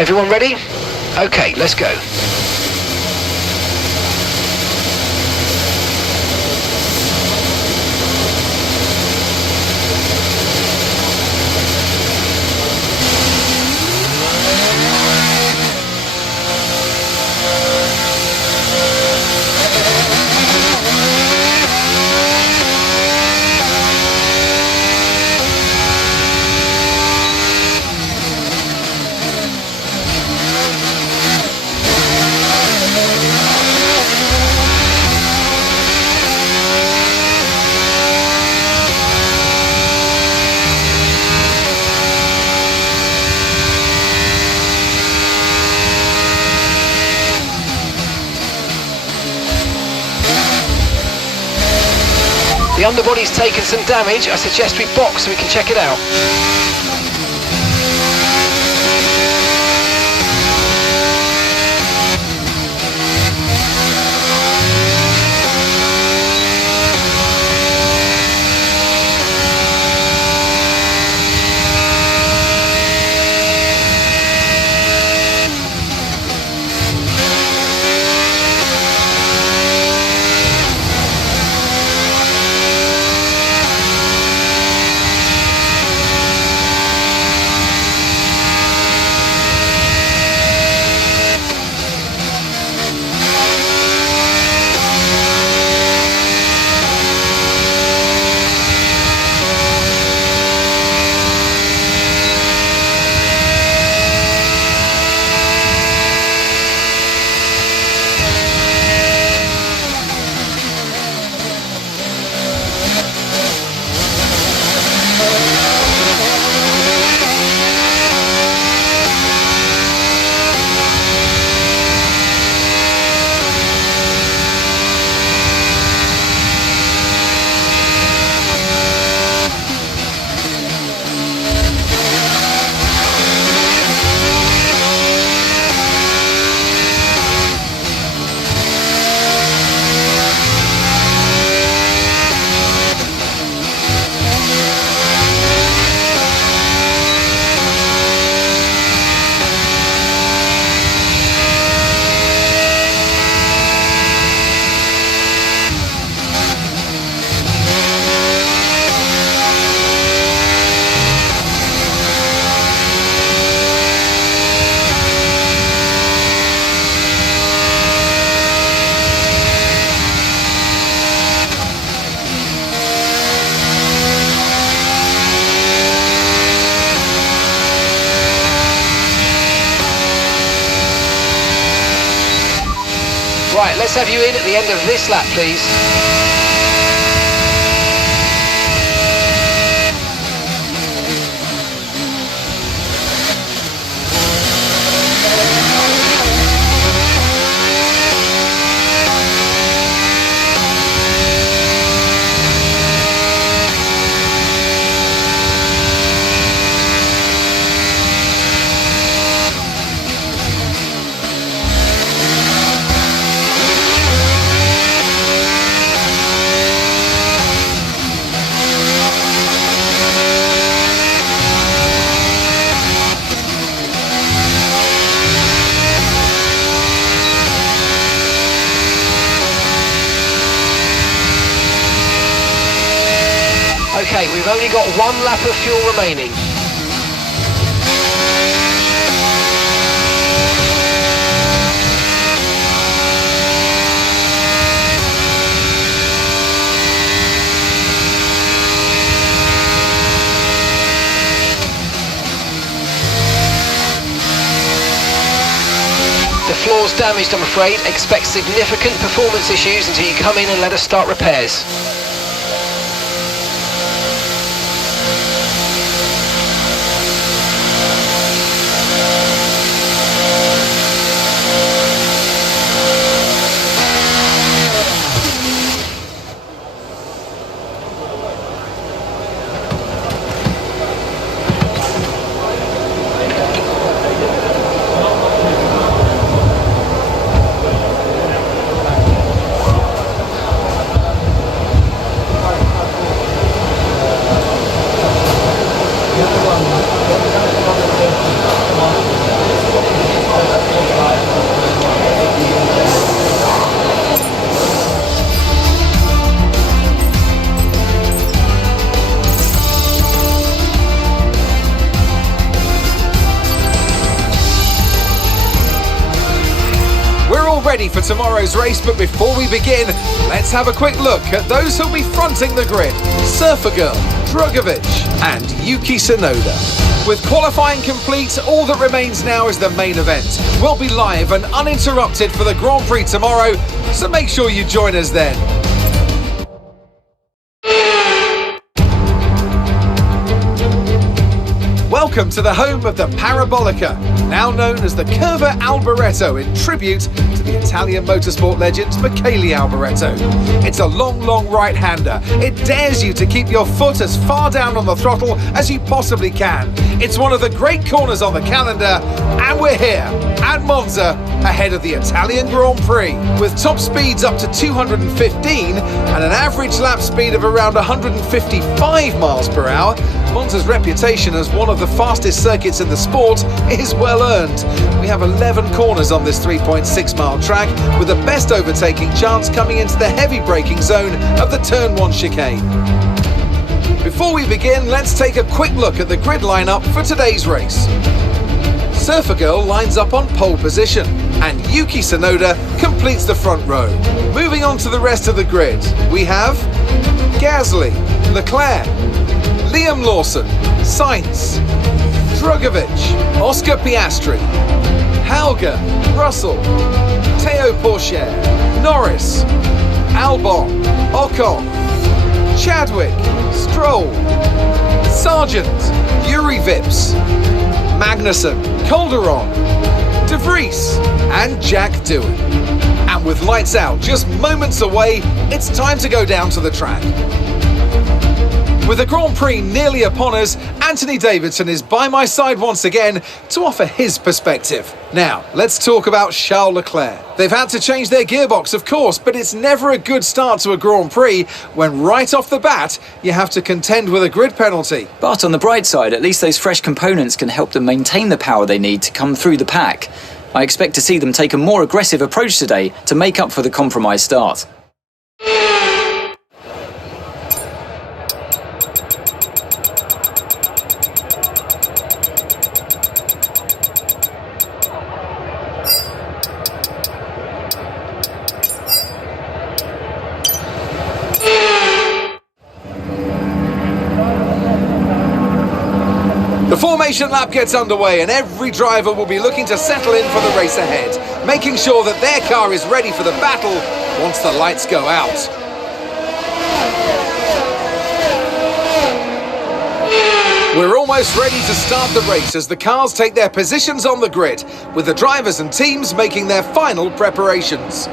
Everyone ready? Okay, let's go. The underbody's taken some damage. I suggest we box so we can check it out. Right, let's have you in at the end of this lap, please. Okay, we've only got one lap of fuel remaining. The floor's damaged, I'm afraid. Expect significant performance issues until you come in and let us start repairs. ready for tomorrow's race, but before we begin, let's have a quick look at those who'll be fronting the grid. Surfer Girl, Drugovic and Yuki Tsunoda. With qualifying complete, all that remains now is the main event. We'll be live and uninterrupted for the Grand Prix tomorrow, so make sure you join us then. Welcome to the home of the Parabolica, now known as the Curva Alboreto in tribute to the Italian motorsport legend Michele Alboreto. It's a long right-hander. It dares you to keep your foot as far down on the throttle as you possibly can. It's one of the great corners on the calendar, and we're here at Monza, ahead of the Italian Grand Prix. With top speeds up to 215 and an average lap speed of around 155 miles per hour, Monza's reputation as one of the fastest circuits in the sport is well earned. We have 11 corners on this 3.6 mile track, with the best overtaking chance coming into the heavy braking zone of the Turn 1 chicane. Before we begin, let's take a quick look at the grid lineup for today's race. Surfer Girl lines up on pole position, and Yuki Tsunoda completes the front row. Moving on to the rest of the grid, we have Gasly, Leclerc, Liam Lawson, Sainz, Drugovic, Oscar Piastri, Hauger, Russell, Théo Pourchaire, Norris, Albon, Ocon, Chadwick, Stroll, Sargent, Yuri Vips, Magnussen, Calderon, De Vries and Jack Doohan. And with lights out just moments away, it's time to go down to the track. With the Grand Prix nearly upon us, Anthony Davidson is by my side once again to offer his perspective. Now, let's talk about Charles Leclerc. They've had to change their gearbox, of course, but it's never a good start to a Grand Prix when right off the bat you have to contend with a grid penalty. But on the bright side, at least those fresh components can help them maintain the power they need to come through the pack. I expect to see them take a more aggressive approach today to make up for the compromised start. The formation lap gets underway and every driver will be looking to settle in for the race ahead, making sure that their car is ready for the battle once the lights go out. We're almost ready to start the race as the cars take their positions on the grid, with the drivers and teams making their final preparations.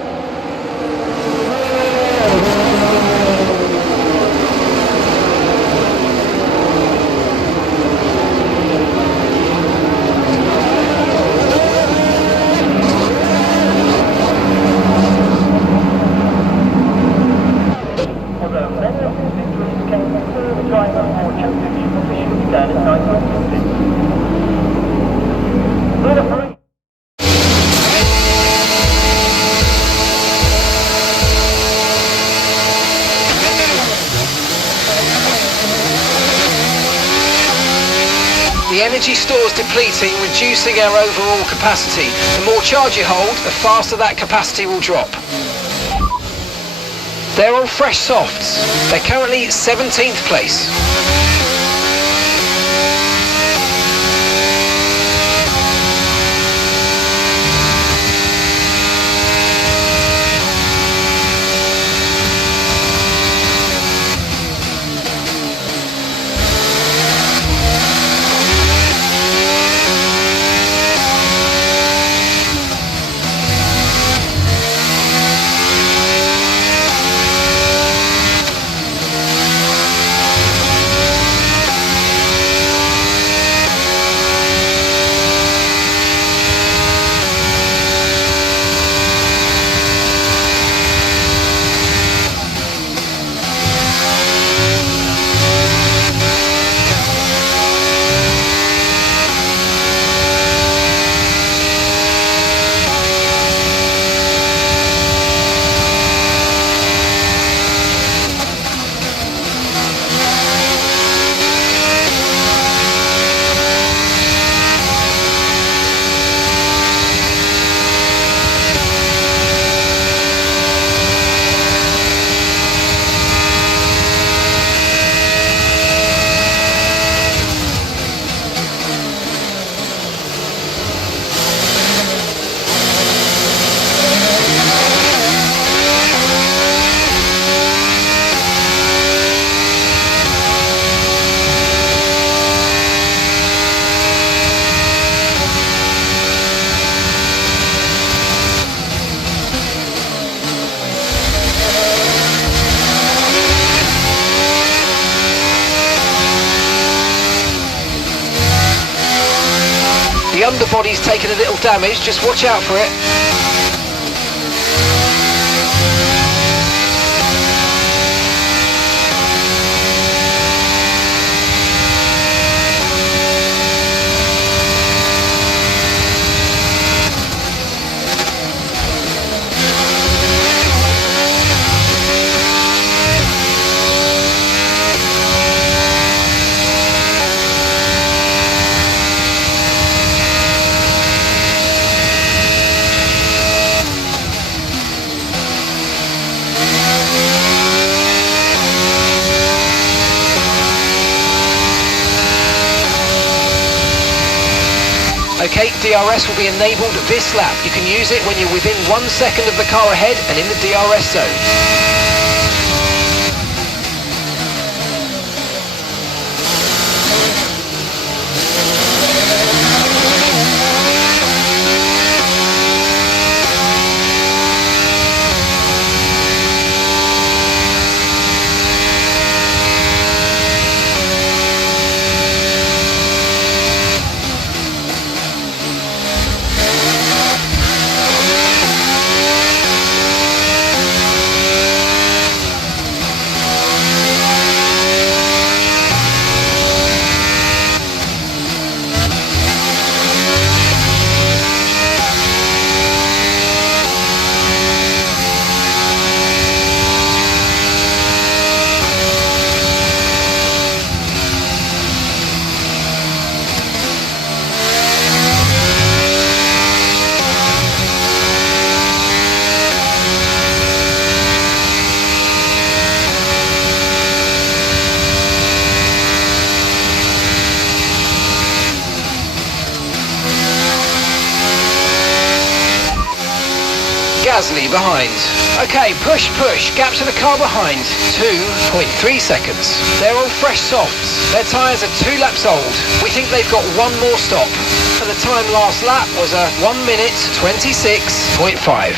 The energy stores depleting, reducing our overall capacity. The more charge you hold, the faster that capacity will drop. They're all fresh softs. They're currently 17th place. underbody's taken a little damage, just watch out for it. Okay, DRS will be enabled this lap. You can use it when you're within 1 second of the car ahead and in the DRS zone. Gasly behind. Okay, push, gap to the car behind, 2.3 seconds. They're all fresh softs. Their tyres are 2 laps old. We think they've got one more stop. And the time last lap was a 1 minute 26.5.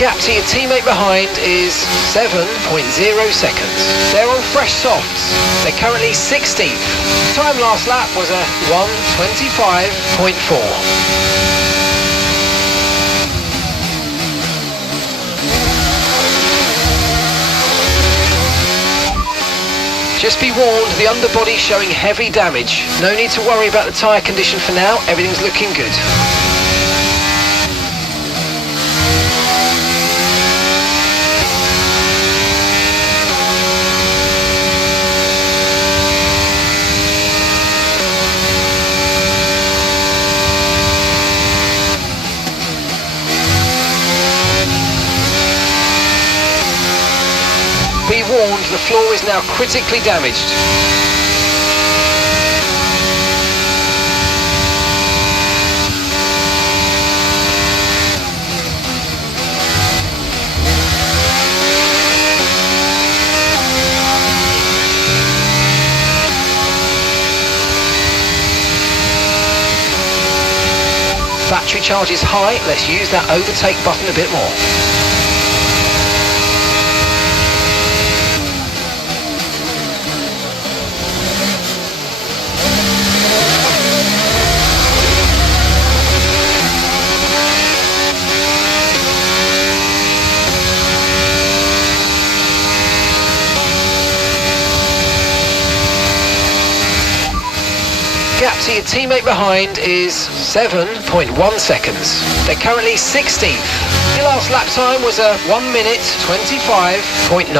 Gap to your teammate behind is 7.0 seconds. They're all fresh softs. They're currently 16th. Time last lap was a 1:25.4. Just be warned, the underbody's showing heavy damage. No need to worry about the tyre condition for now. Everything's looking good. Be warned, the floor is now critically damaged. Battery charge is high, let's use that overtake button a bit more. Gap to your teammate behind is 7.1 seconds. They're currently 16th. Your last lap time was a 1 minute 25.9.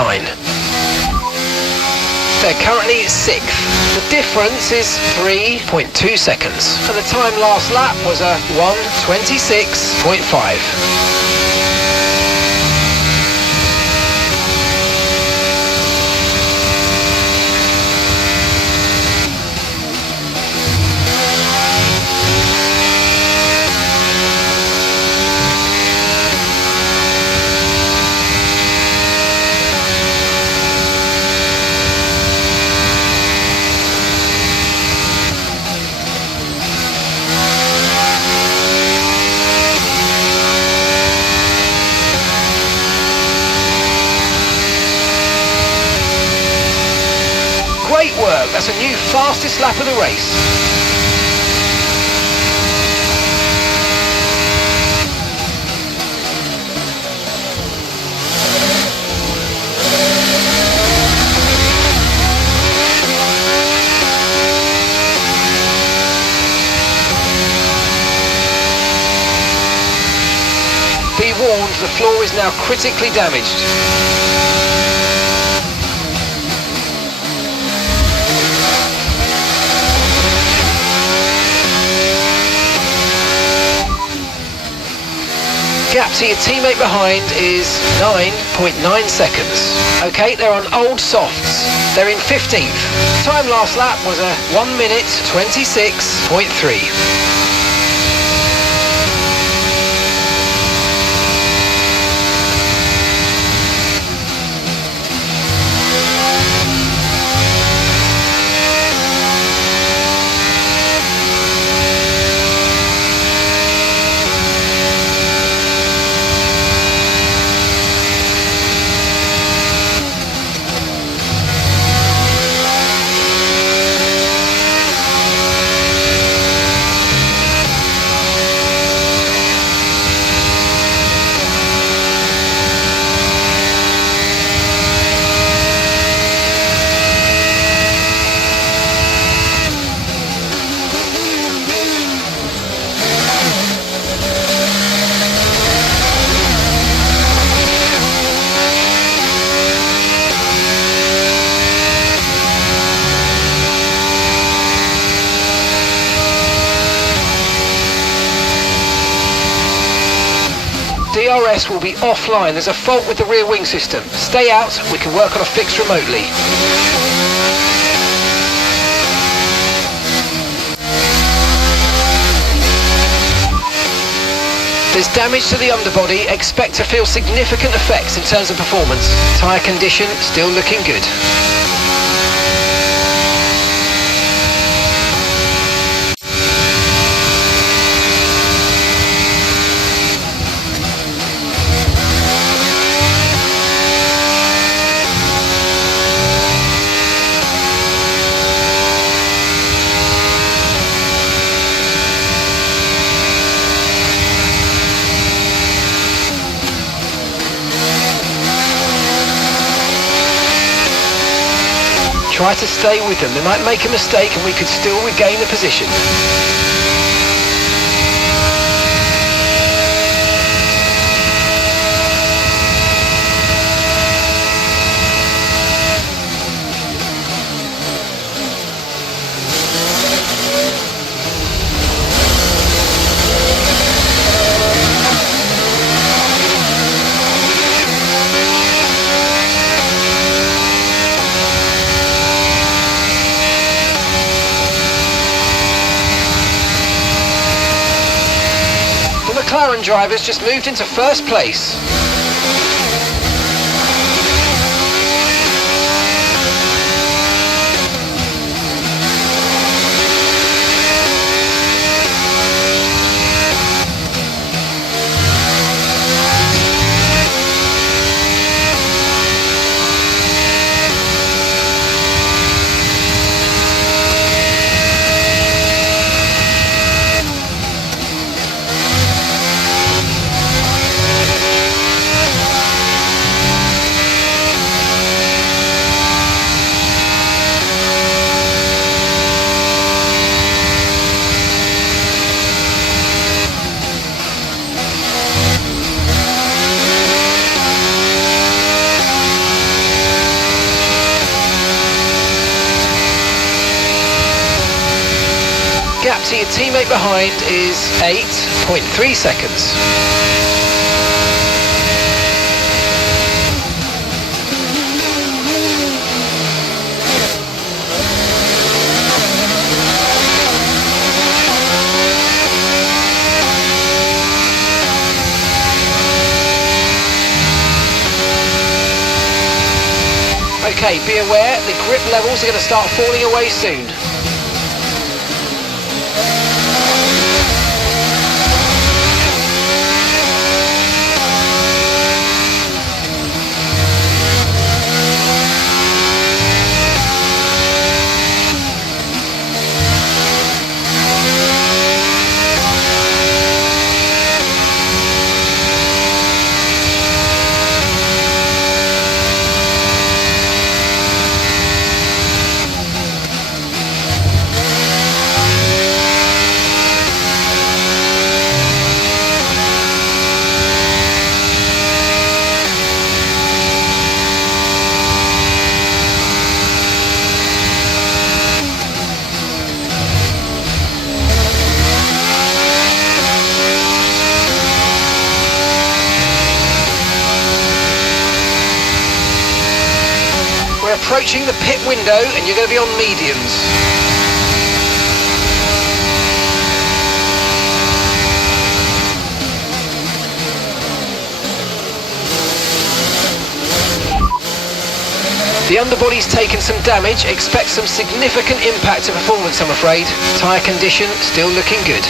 They're currently 6th. The difference is 3.2 seconds. And the time last lap was a 1:26.5. That's a new fastest lap of the race. Be warned, the floor is now critically damaged. Gap to your teammate behind is 9.9 seconds. Okay, they're on old softs. They're in 15th. Time last lap was a 1 minute 26.3. DRS will be offline. There's a fault with the rear wing system. Stay out, we can work on a fix remotely. There's damage to the underbody. Expect to feel significant effects in terms of performance. Tyre condition still looking good. Try to stay with them. They might make a mistake and we could still regain the position. McLaren drivers just moved into first place. Gap to your teammate behind is 8.3 seconds. Okay, be aware, the grip levels are going to start falling away soon. approaching the pit window and you're going to be on mediums. The underbody's taken some damage, expect some significant impact to performance, I'm afraid. Tyre condition still looking good.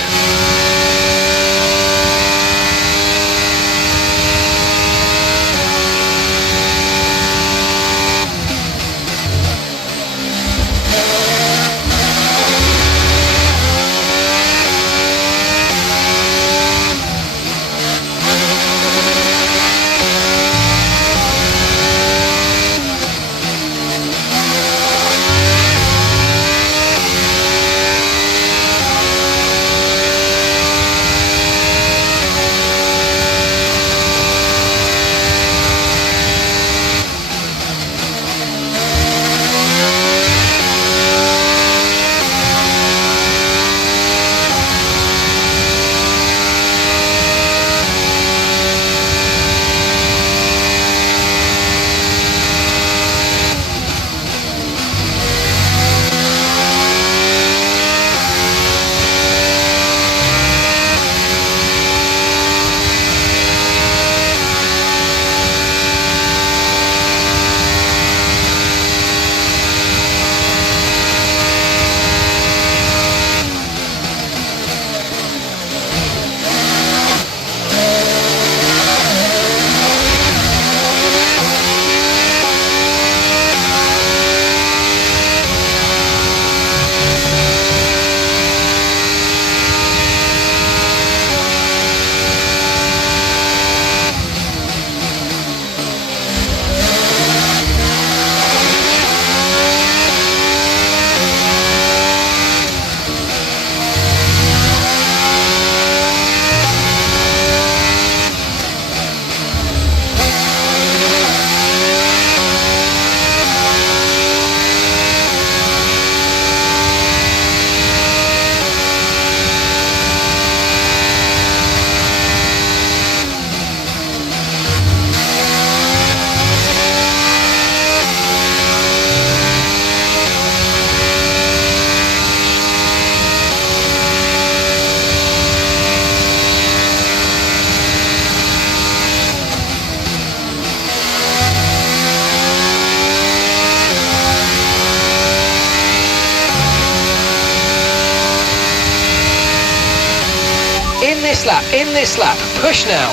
In this lap, push now.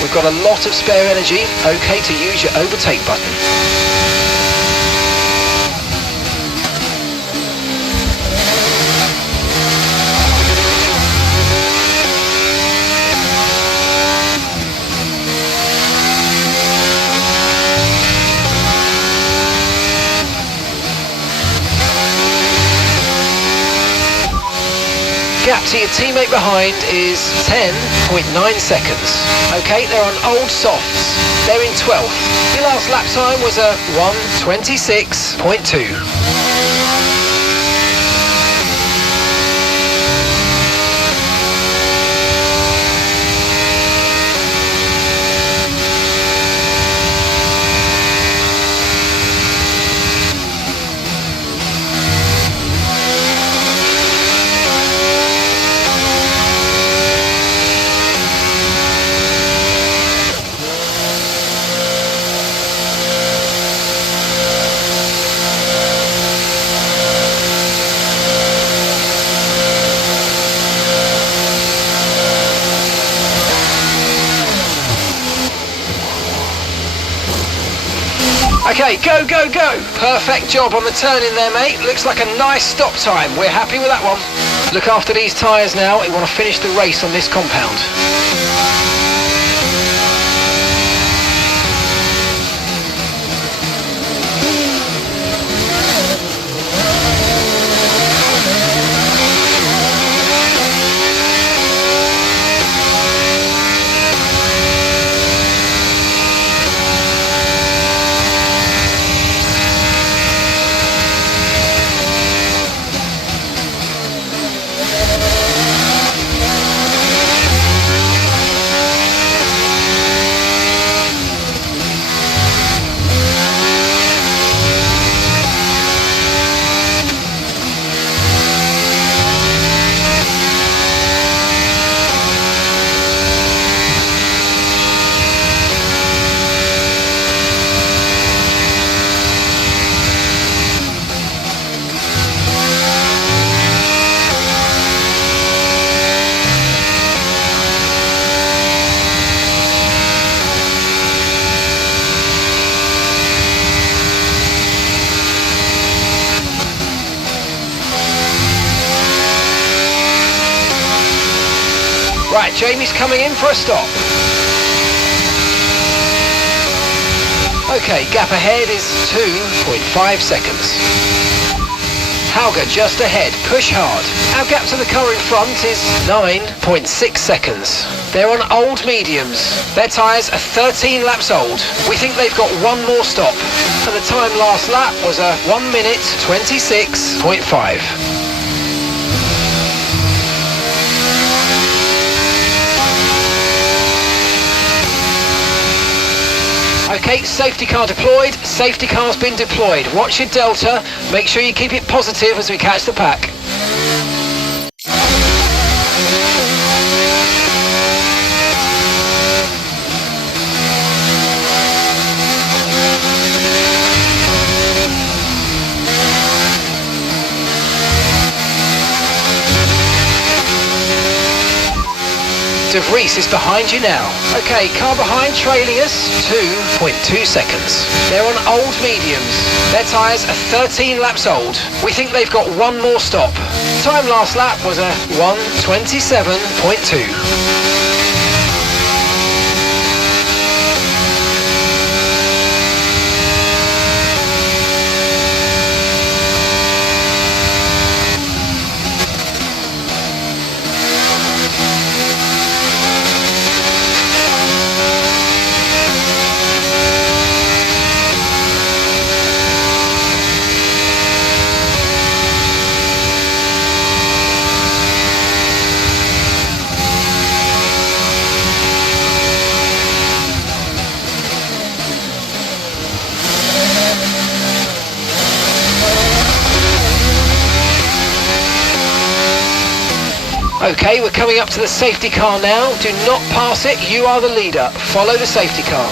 We've got a lot of spare energy, okay to use your overtake button. Gap to your teammate behind is 10.9 seconds. Okay, they're on old softs. They're in 12th. Your last lap time was a 1:26.2. Okay, go, go, go. Perfect job on the turn in there, mate. Looks like a nice stop time. We're happy with that one. Look after these tyres now. We want to finish the race on this compound. Right, Jamie's coming in for a stop. Okay, gap ahead is 2.5 seconds. Hauger just ahead, push hard. Our gap to the car in front is 9.6 seconds. They're on old mediums. Their tyres are 13 laps old. We think they've got one more stop. And the time last lap was a 1 minute 26.5. Okay, safety car deployed, safety car's been deployed. Watch your delta, make sure you keep it positive as we catch the pack. De Vries is behind you now. Okay, car behind trailing us, 2.2 seconds. They're on old mediums. Their tyres are 13 laps old. We think they've got one more stop. Time last lap was a 1:27.2. Okay, we're coming up to the safety car now. Do not pass it, you are the leader. Follow the safety car.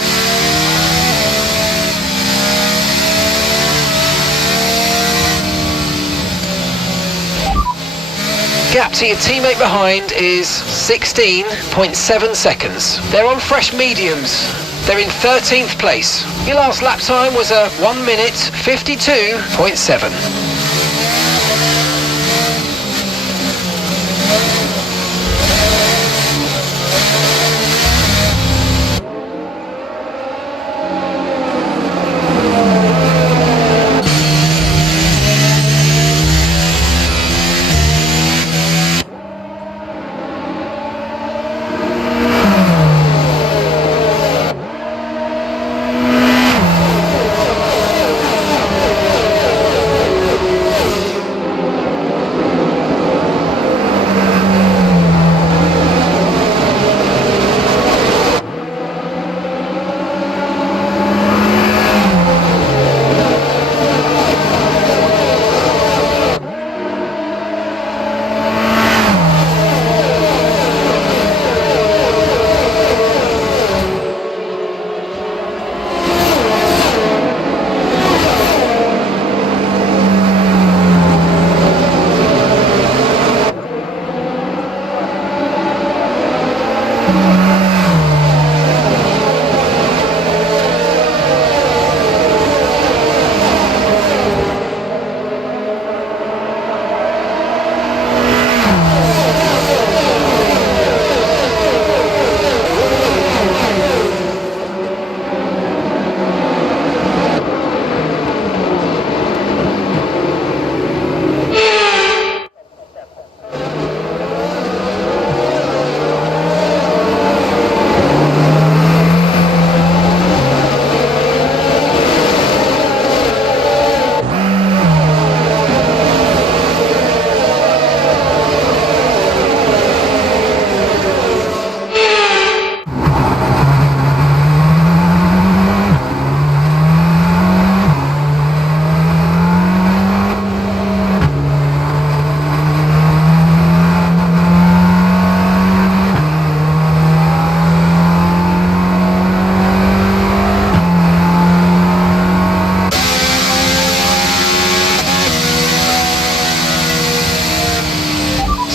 Gap to your teammate behind is 16.7 seconds. They're on fresh mediums. They're in 13th place. Your last lap time was a 1 minute 52.7.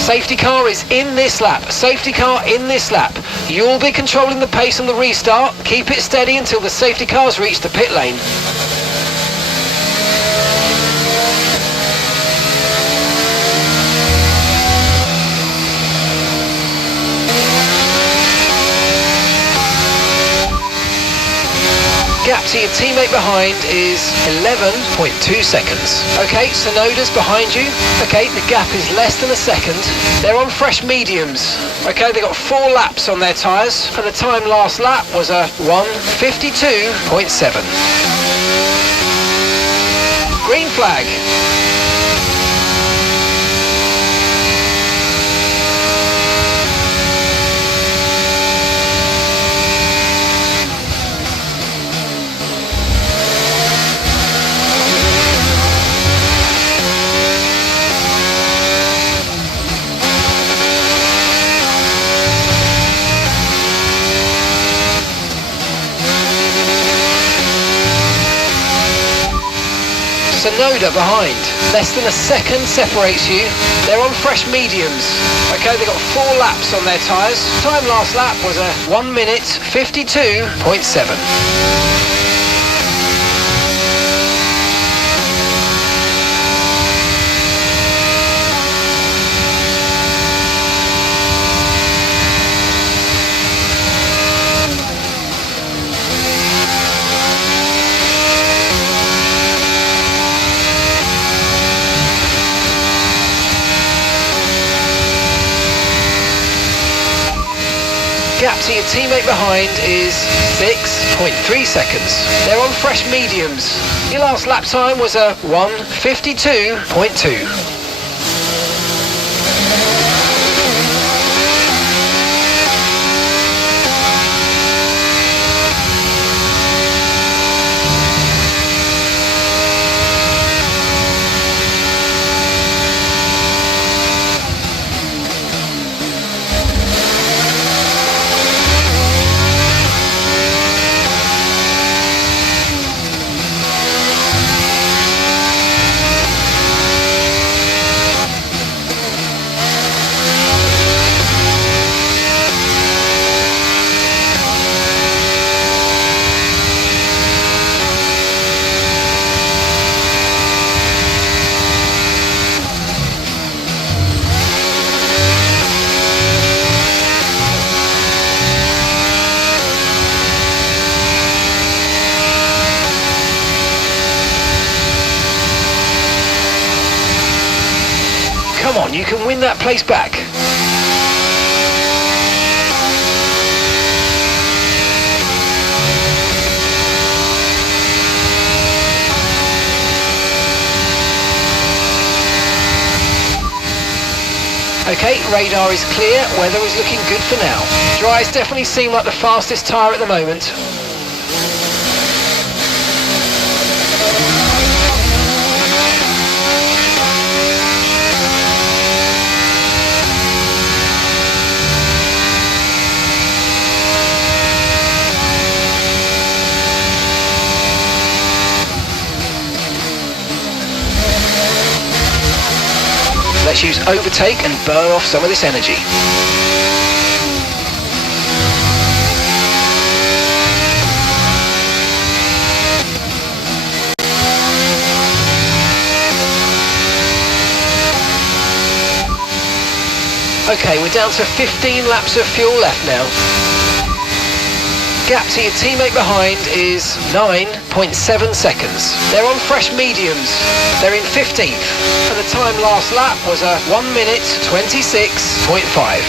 Safety car is in this lap. Safety car in this lap. You'll be controlling the pace on the restart. Keep it steady until the safety cars reach the pit lane. Gap to your teammate behind is 11.2 seconds. Okay, Sonoda's behind you. Okay, the gap is less than a second. They're on fresh mediums. Okay, they got 4 laps on their tyres, and the time last lap was a 1:52.7. Green flag. Sonoda behind. Less than a second separates you. They're on fresh mediums. Okay, they got 4 laps on their tyres. Time last lap was a 1:52.7. Gap to your teammate behind is 6.3 seconds. They're on fresh mediums. Your last lap time was a 1:52.2. Come on, you can win that place back. Okay, radar is clear, weather is looking good for now. Dries definitely seem like the fastest tyre at the moment. Let's use overtake and burn off some of this energy. Okay, we're down to 15 laps of fuel left now. Gap to your teammate behind is 9.7 seconds. They're on fresh mediums. They're in 15th. And the time last lap was a 1:26.5.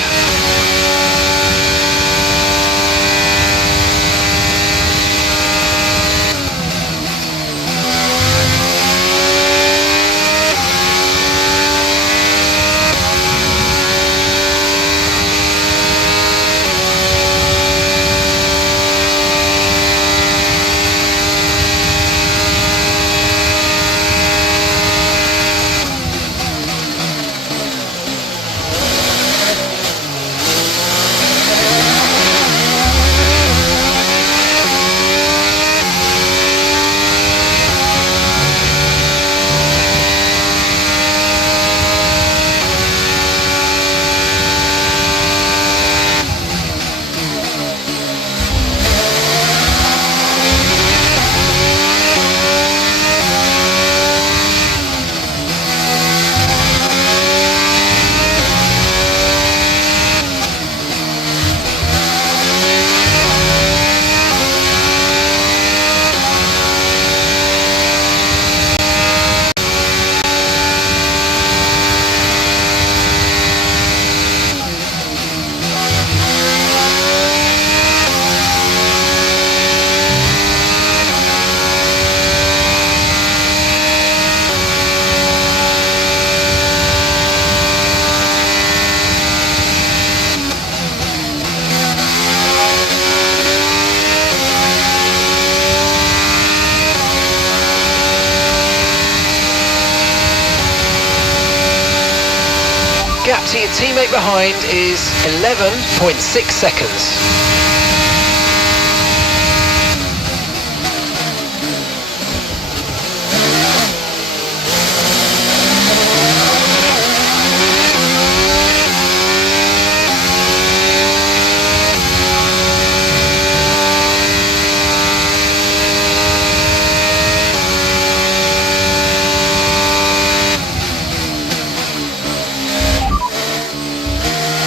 Gap to your teammate behind is 11.6 seconds.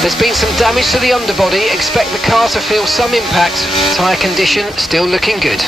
There's been some damage to the underbody. Expect the car to feel some impact. Tyre condition still looking good.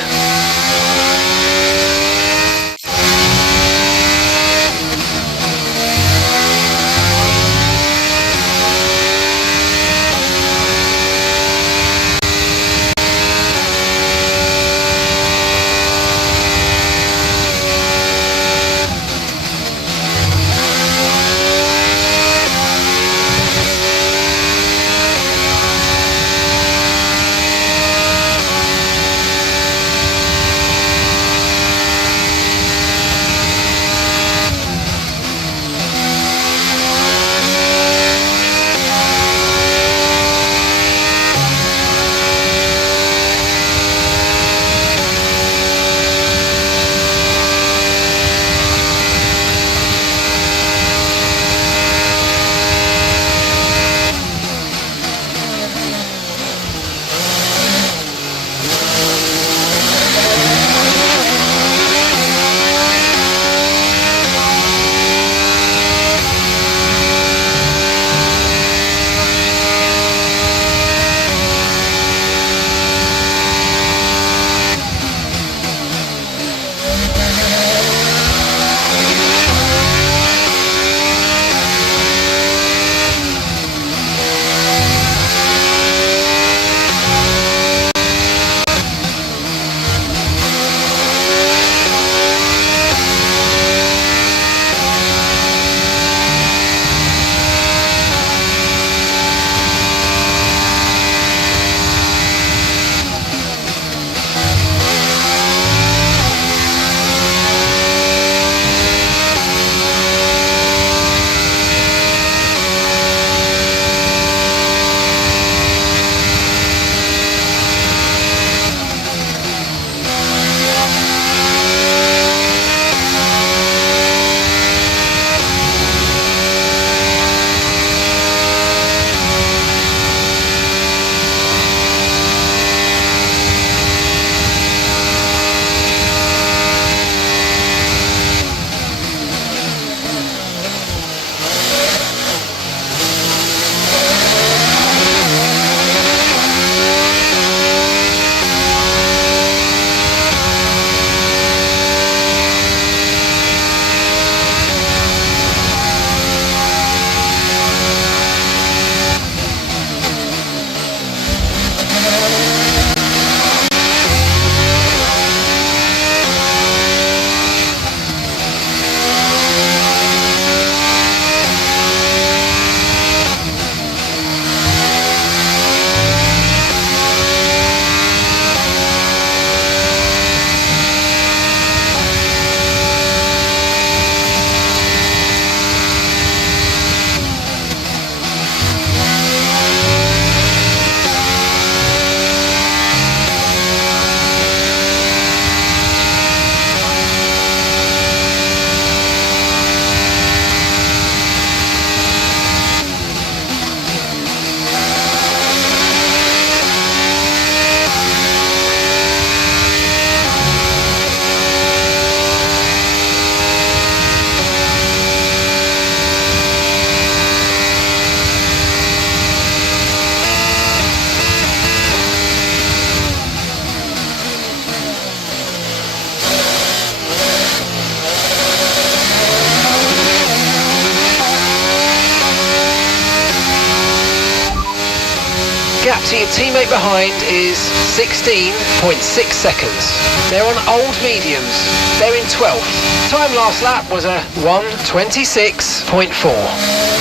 Gap to your teammate behind is 16.6 seconds. They're on old mediums. They're in 12th. Time last lap was a 1:26.4.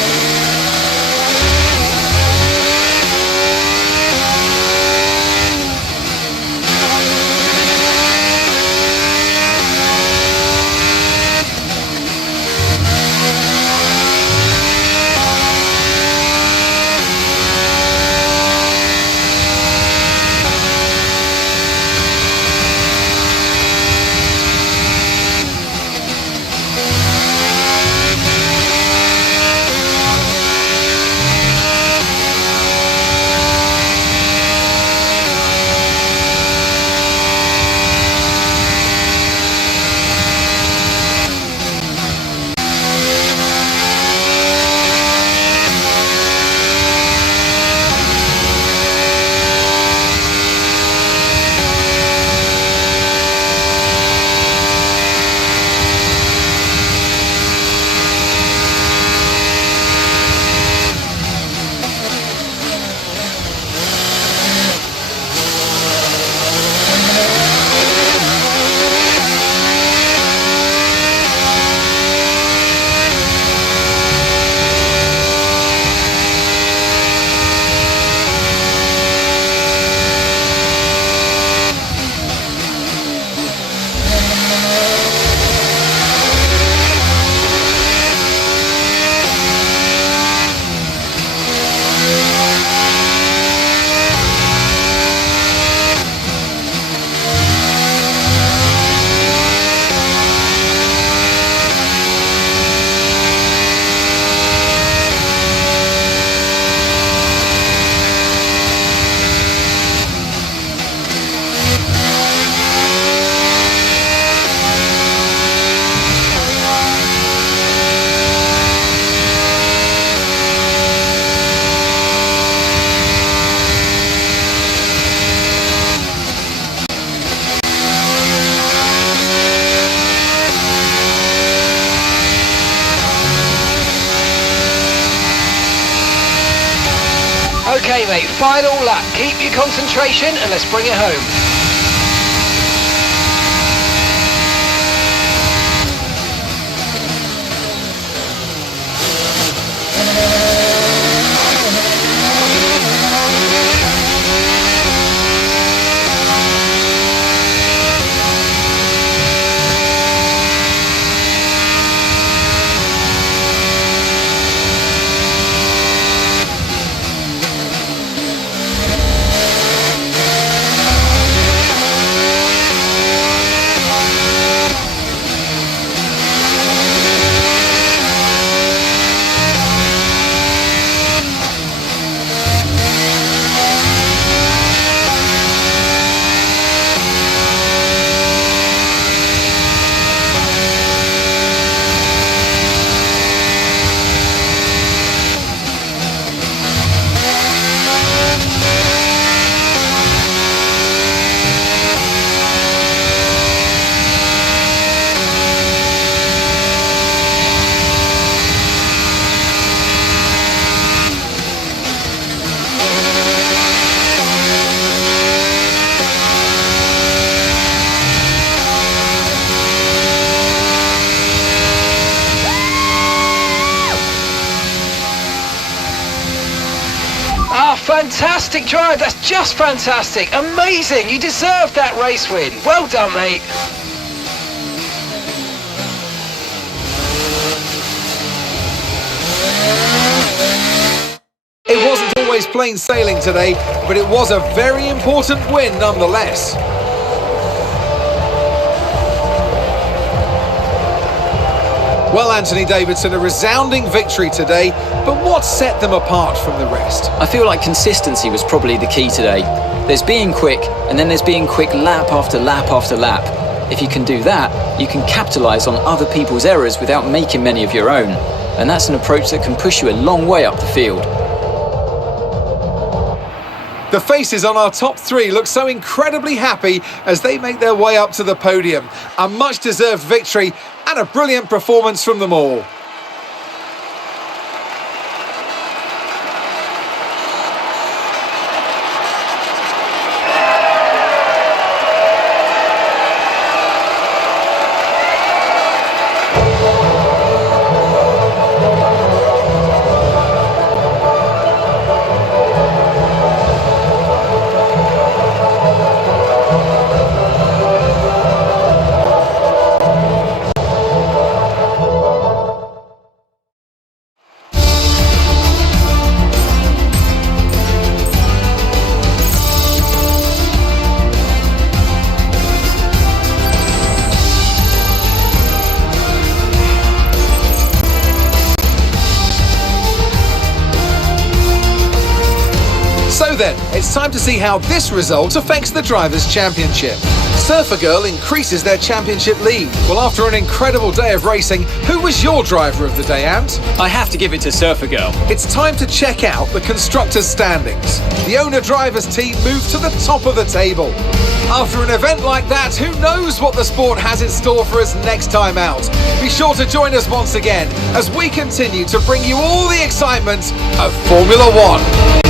Okay, mate, final lap. Keep your concentration and let's bring it home. Fantastic drive, that's just fantastic, amazing, you deserved that race win, well done mate. It wasn't always plain sailing today, but it was a very important win nonetheless. Well, Anthony Davidson, a resounding victory today, but what set them apart from the rest? I feel like consistency was probably the key today. There's being quick, and then there's being quick lap after lap after lap. If you can do that, you can capitalise on other people's errors without making many of your own. And that's an approach that can push you a long way up the field. The faces on our top three look so incredibly happy as they make their way up to the podium. A much-deserved victory and a brilliant performance from them all. So then, it's time to see how this result affects the Drivers' Championship. Surfer Girl increases their championship lead. Well, after an incredible day of racing, who was your driver of the day, Ant? I have to give it to Surfer Girl. It's time to check out the constructors' standings. The owner-drivers team moved to the top of the table. After an event like that, who knows what the sport has in store for us next time out? Be sure to join us once again as we continue to bring you all the excitement of Formula One.